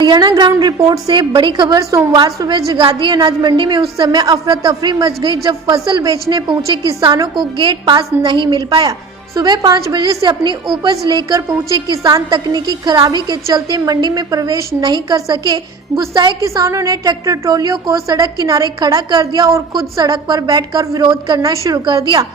Haryana ground report से बड़ी खबर। सोमवार सुबह जगाधी अनाज मंडी में उस समय अफरा तफरी मच गई जब फसल बेचने पहुंचे किसानों को गेट पास नहीं मिल पाया। सुबह 5 बजे से अपनी उपज लेकर पहुंचे किसान तकनीकी खराबी के चलते मंडी में प्रवेश नहीं कर सके। गुस्साए किसानों ने ट्रैक्टर ट्रॉलियों को सड़क किनारे खड़ा कर दिया और खुद सड़क पर बैठकर विरोध करना शुरू कर दिया।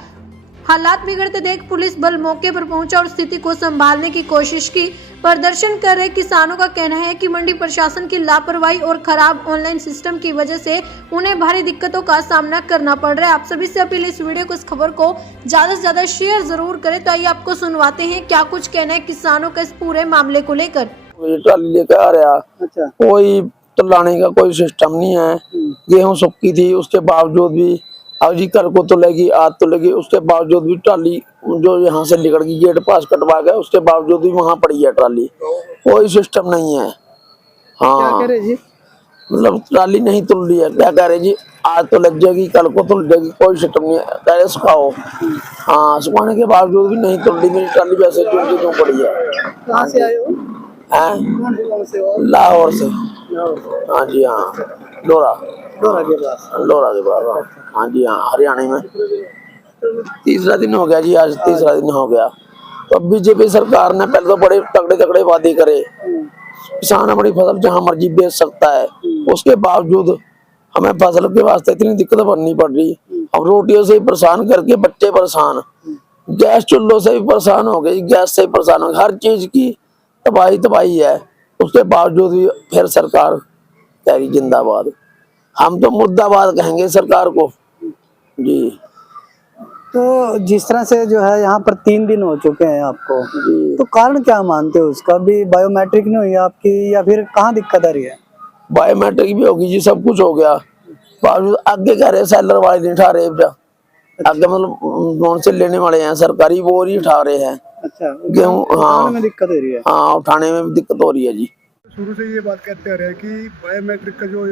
हालात बिगड़ते देख पुलिस बल मौके पर पहुंचा और स्थिति को संभालने की कोशिश की। प्रदर्शन कर रहे किसानों का कहना है कि मंडी प्रशासन की लापरवाही और खराब ऑनलाइन सिस्टम की वजह से उन्हें भारी दिक्कतों का सामना करना पड़ रहा है। आप सभी से अपील है इस वीडियो को, इस खबर को ज्यादा से ज्यादा शेयर जरूर करें। तो आइए आपको सुनवाते हैं क्या कुछ कहना है किसानों का इस पूरे मामले को लेकर। ट्राली लेकर आ रहा। अच्छा। कोई लाने का कोई सिस्टम नहीं है। गेहूं सूखी थी, उसके बावजूद भी अजी कल को तो लगी, आज तो लगी, उसके बावजूद भी ट्राली जो यहाँ से निकल गई गेट पास कटवा गया, उसके बावजूद भी वहाँ पड़ी है ट्राली। कोई सिस्टम नहीं है। हाँ, क्या कह रहे जी? मतलब ट्राली नहीं तुल रही है। क्या कह रहे जी, आज तो लग जाएगी, कल को तुल जाएगी, कोई सिस्टम नहीं है। कह रहे सुखाओ। हाँ, सुखाने के बावजूद भी नहीं तुल रही मेरी ट्राली, वैसे क्यों पड़ी है। कहाँ से आए हो? हैं? से हो? लाहौर से। हाँ जी, हाँ, लोरा के पास। लोरा के बाद। हाँ जी, हाँ, हरियाणा में तीसरा दिन हो गया जी, आज तीसरा दिन हो गया। तो बीजेपी सरकार ने पहले तो बड़े तगड़े तगड़े वादे करे, किसान अपनी फसल जहाँ मर्जी बेच सकता है, उसके बावजूद हमें फसल के वास्ते इतनी दिक्कत बननी पड़ रही। अब रोटियों से ही परेशान करके बच्चे परेशान, गैस चूल्हों से भी परेशान हो गई, गैस से ही परेशान हो गई, हर चीज की तबाही है। उसके बावजूद भी फिर सरकार कह रही जिंदाबाद। हम तो मुर्दाबाद कहेंगे सरकार को जी। तो जिस तरह से जो है यहाँ पर 3 दिन हो चुके हैं आपको, तो कारण क्या मानते हो उसका? भी बायोमेट्रिक नहीं हुई आपकी या फिर कहाँ दिक्कत आ रही है? बायोमेट्रिक भी होगी जी, सब कुछ हो गया, बावजूद आगे कह रहे सेलर वाले नहीं उठा रहे। आगे मतलब लोन से लेने वाले हैं सरकारी, वो नहीं उठा रहे हैं। अच्छा, गेहूँ, हाँ में दिक्कत हो रही है। हाँ, उठाने में भी दिक्कत हो रही है जी। शुरू से ये बात कहते आ रहे हैं कि बायोमेट्रिक का जो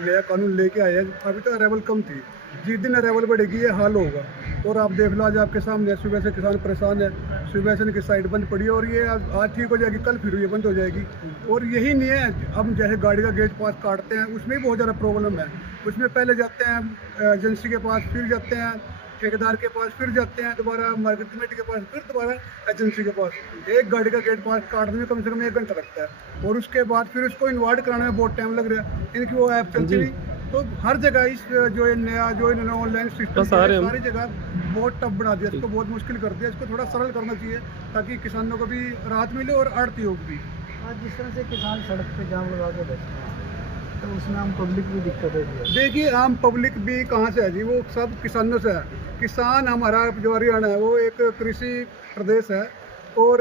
नया कानून लेके आया है, अभी तो अरेवल कम थी, जिस दिन अरेवल बढ़ेगी ये हाल होगा। और आप देख लो, आज आपके सामने सुबह से किसान परेशान है, सुबह से इनकी साइड बंद पड़ी है और ये आज ठीक हो जाएगी, कल फिर ये बंद हो जाएगी। और यही नहीं है, अब जैसे गाड़ी का गेट पास काटते हैं उसमें भी बहुत ज़्यादा प्रॉब्लम है। उसमें पहले जाते हैं एजेंसी के पास, फिर जाते हैं ठेकेदार के पास, फिर जाते हैं दोबारा मार्केट कमेटी के पास, फिर दोबारा एजेंसी के पास। एक गाड़ी का गेट पास काटने में कम से कम 1 घंटा लगता है और उसके बाद फिर उसको इन्वाइट कराने में बहुत टाइम लग रहा है। इनकी वो ऐप चलती नहीं, तो हर जगह इस जो ये नया जो इन्होंने ऑनलाइन सिस्टम सारी जगह बहुत टफ बना दिया, इसको बहुत मुश्किल कर दिया। इसको थोड़ा सरल करना चाहिए ताकि किसानों को भी राहत मिले और आड़तियों को भी। आज जिस तरह से किसान सड़क पे जाम लगा के बैठते हैं, तो उसमें आम पब्लिक भी दिक्कत है। देखिए, आम पब्लिक भी कहाँ से है जी, वो सब किसानों से है। किसान हमारा जो हरियाणा है वो एक कृषि प्रदेश है और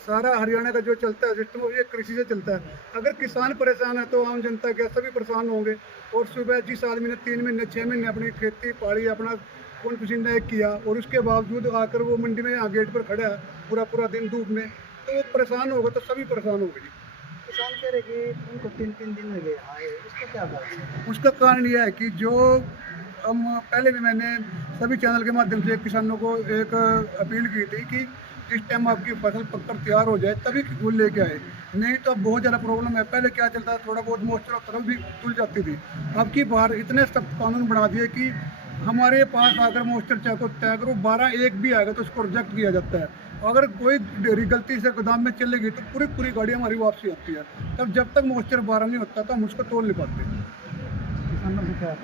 सारा हरियाणा का जो चलता है सिस्टम वो ये कृषि से चलता है। अगर किसान परेशान है तो आम जनता के सभी परेशान होंगे। और सुबह जिस आदमी ने 3 महीने 6 महीने अपनी खेती पाड़ी, अपना खून पसीना किया और उसके बावजूद आकर वो मंडी में यहाँ गेट पर खड़ा है पूरा दिन धूप में, तो वो परेशान होगा, तो सभी परेशान होंगे जी। किसान कह रहे कि उनको 3 दिन में गए आए, उसका क्या कारण है? उसका कारण यह है कि जो हम पहले भी मैंने सभी चैनल के माध्यम से किसानों को एक अपील की थी कि जिस टाइम आपकी फसल पककर तैयार हो जाए तभी फूल लेके आए, नहीं तो अब बहुत ज़्यादा प्रॉब्लम है। पहले क्या चलता था, थोड़ा बहुत मॉइस्चर और तरल भी तुल जाती थी। अब की बार इतने सख्त कानून बना दिए कि हमारे पास अगर मॉइस्चर चाहे तो तय करो, 12-1 भी आएगा तो उसको रिजेक्ट किया जाता है। अगर कोई डेयरी गलती से गोदाम में चलेगी तो पूरी गाड़ी हमारी वापसी आती है। तब जब तक मॉइस्चर 12 नहीं होता तो हम उसको तोड़ नहीं पाते। किसानों से क्या?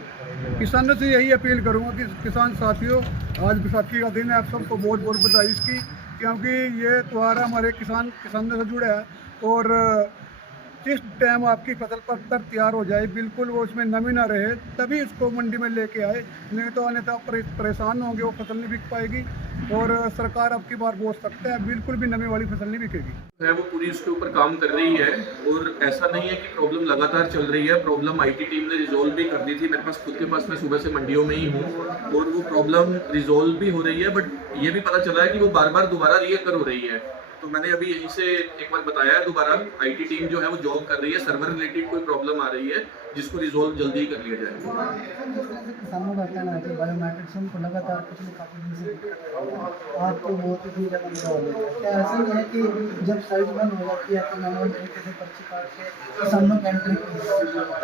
किसानों से यही अपील करूंगा कि किसान साथियों, आज बैसाखी का दिन है, आप सबको बहुत बहुत बधाई इसकी, क्योंकि ये त्यौहार हमारे किसानों से जुड़ा है। और जिस टाइम आपकी फसल पककर तैयार हो जाए, बिल्कुल वो उसमें नमी ना रहे, तभी उसको मंडी में लेके आए, नहीं तो अन्यथा परेशान होंगे, वो फसल नहीं बिक पाएगी और सरकार अब की बार बोल सकता है बिल्कुल भी नमी वाली फसल नहीं बिकेगी। है वो पूरी उसके ऊपर काम कर रही है और ऐसा नहीं है कि प्रॉब्लम लगातार चल रही है। प्रॉब्लम आईटी टीम ने रिजोल्व भी कर दी थी, मेरे पास खुद के पास, मैं सुबह से मंडियों में ही हूँ और वो प्रॉब्लम रिजोल्व भी हो रही है। बट ये भी पता चला है कि वो बार बार दोबारा रीअकर हो रही है। तो मैंने अभी यहीं से एक बार बताया है दोबारा, आईटी टीम जो है वो जॉब कर रही है, सर्वर रिलेटेड कोई प्रॉब्लम आ रही है जिसको रिजोल्व जल्दी ही कर लिया जाएगा। किसानों का कहना है कि बायोमेट्रिक्स को लगातार पिछले काफी दिन से दिक्कत आ रही है। आप तो बहुत ही जगह हो गया, क्या ऐसा ही है कि जब साइट बंद हो जाती है तो मैनुअल तरीके से पर्ची काट के किसानों की एंट्री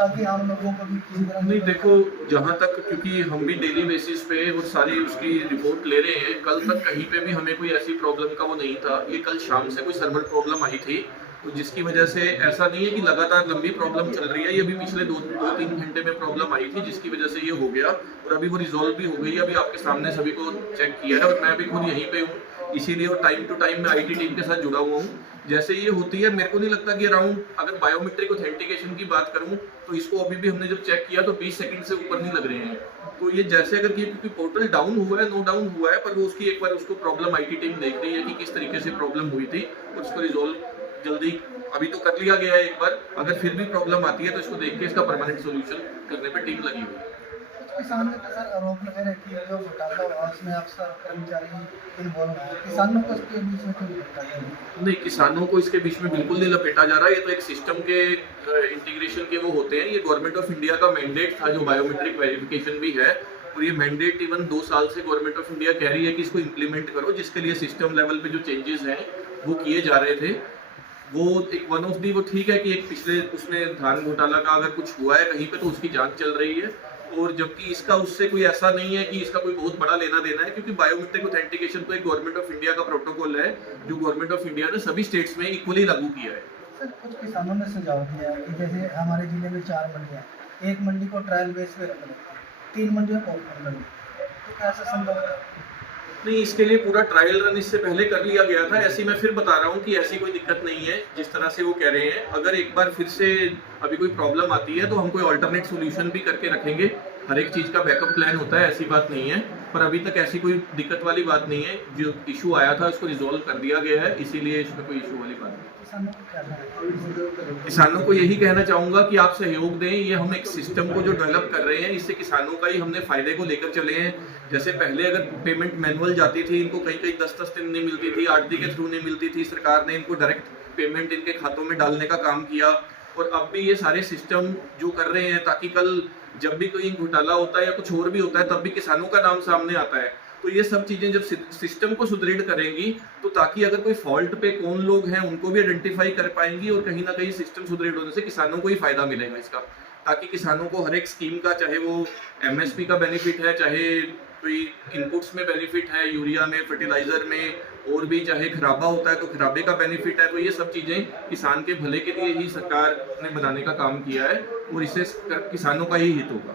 ताकि आम लोगों को भी किसी तरह नहीं देखो, जहाँ तक क्योंकि हम भी डेली बेसिस पे और सारी उसकी रिपोर्ट ले रहे हैं, कल तक कहीं पे भी हमें कोई ऐसी प्रॉब्लम का वो नहीं था। ये कल शाम से कोई सर्वर प्रॉब्लम आई थी, तो जिसकी वजह से ऐसा नहीं है कि लगातार लंबी प्रॉब्लम चल रही है, ये भी पिछले 2-3 घंटे में प्रॉब्लम आई थी जिसकी वजह से ये हो गया और अभी वो रिजॉल्व भी हो गई है। अभी आपके सामने सभी को चेक किया है और मैं भी खुद यहीं पे हूँ, इसीलिए और टाइम टू टाइम मैं आईटी टीम के साथ जुड़ा हुआ हूँ। जैसे ये होती है, मेरे को नहीं लगता कि अराउंड, अगर बायोमेट्रिक ऑथेंटिकेशन की बात करूँ तो इसको अभी भी हमने जब चेक किया तो 20 सेकंड से ऊपर नहीं लग रहे हैं। तो ये जैसे अगर क्योंकि पोर्टल डाउन हुआ है, नो डाउन हुआ है, पर वो उसकी एक बार उसको प्रॉब्लम आईटी टीम देख रही है कि किस तरीके से प्रॉब्लम हुई थी और उसको रिजोल्व जल्दी अभी तो कर लिया गया है एक बार। अगर फिर भी प्रॉब्लम आती है तो इसको देख के इसका परमानेंट सोल्यूशन करने पे टीम लगी हुई है। किसान ने तो सर आरोप लगा रहे कि जो घोटाला हुआ उसमें अफसर कर्मचारी इन्वॉल्व है, किसानों को इसके बीच में क्यों लपेटा जा रहा है? नहीं, किसानों को इसके बीच में बिल्कुल नहीं लपेटा जा रहा है। ये तो एक सिस्टम के इंटीग्रेशन के वो होते हैं। ये गवर्नमेंट ऑफ इंडिया का मैंडेट था, जो बायोमेट्रिक वेरिफिकेशन भी है, और ये मैंडेट इवन 2 साल से गवर्नमेंट ऑफ इंडिया कह रही है कि इसको इम्प्लीमेंट करो, जिसके लिए सिस्टम लेवल पे जो चेंजेस हैं वो किए जा रहे थे। वो एक वन ऑफ दी, वो ठीक है कि एक पिछले उसमें धान घोटाला का अगर कुछ हुआ है कहीं पे तो उसकी जांच चल रही है, और जबकि इसका उससे कोई ऐसा नहीं है कि इसका कोई बहुत बड़ा लेना देना है, क्योंकि बायोमेट्रिक ऑथेंटिकेशन तो एक गवर्नमेंट ऑफ इंडिया का प्रोटोकॉल है जो गवर्नमेंट ऑफ इंडिया ने सभी स्टेट्स में इक्वली लागू किया है। सर कुछ किसानों ने सुझाव दिया है कि जैसे हमारे जिले में 4 मंडियाँ, एक मंडी को ट्रायल बेस पे रखना, 3 मंडियों को ओपन करना, तो क्या ऐसा संभव है? नहीं, इसके लिए पूरा ट्रायल रन इससे पहले कर लिया गया था। ऐसी मैं फिर बता रहा हूँ कि ऐसी कोई दिक्कत नहीं है जिस तरह से वो कह रहे हैं। अगर एक बार फिर से अभी कोई प्रॉब्लम आती है तो हम कोई अल्टरनेट सोल्यूशन भी करके रखेंगे। हर एक चीज़ का बैकअप प्लान होता है, ऐसी बात नहीं है, पर अभी तक ऐसी कोई दिक्कत वाली बात नहीं है। जो इशू आया था उसको रिजॉल्व कर दिया गया है, इसीलिए इसमें कोई इशू वाली बात नहीं। किसानों को यही कहना चाहूँगा कि आप सहयोग दें। ये हम एक सिस्टम को जो डेवलप कर रहे हैं, इससे किसानों का ही हमने फायदे को लेकर चले हैं। जैसे पहले अगर पेमेंट मैनुअल जाती थी, इनको कहीं कहीं 10-10 दिन नहीं मिलती थी, आरती के थ्रू नहीं मिलती थी, सरकार ने इनको डायरेक्ट पेमेंट इनके खातों में डालने का काम किया। और अब भी ये सारे सिस्टम जो कर रहे हैं ताकि कल जब भी कोई घोटाला होता है या कुछ और भी होता है तब भी किसानों का नाम सामने आता है। तो ये सब चीज़ें जब सिस्टम को सुदृढ़ करेंगी तो ताकि अगर कोई फॉल्ट पे कौन लोग हैं उनको भी आइडेंटिफाई कर पाएंगी, और कहीं ना कहीं सिस्टम सुदृढ़ होने से किसानों को ही फायदा मिलेगा इसका, ताकि किसानों को हर एक स्कीम का, चाहे वो एमएसपी का बेनिफिट है, चाहे कोई इनपुट्स में बेनिफिट है, यूरिया में, फर्टिलाइजर में, और भी चाहे खराबा होता है तो खराबे का बेनिफिट है। तो ये सब चीज़ें किसान के भले के लिए ही सरकार ने बनाने का काम किया है और इससे किसानों का ही हित होगा।